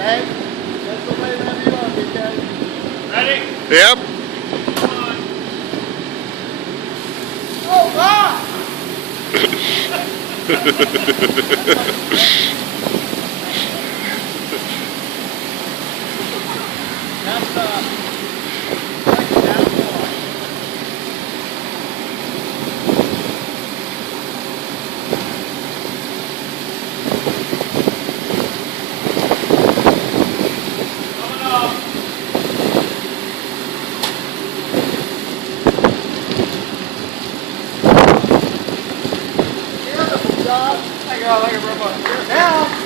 Okay? That's the way that you are, BK. Ready? Yep. Come on. Oh, God! That's break it down more. Coming up. Beautiful job. Thank you, robot. Now.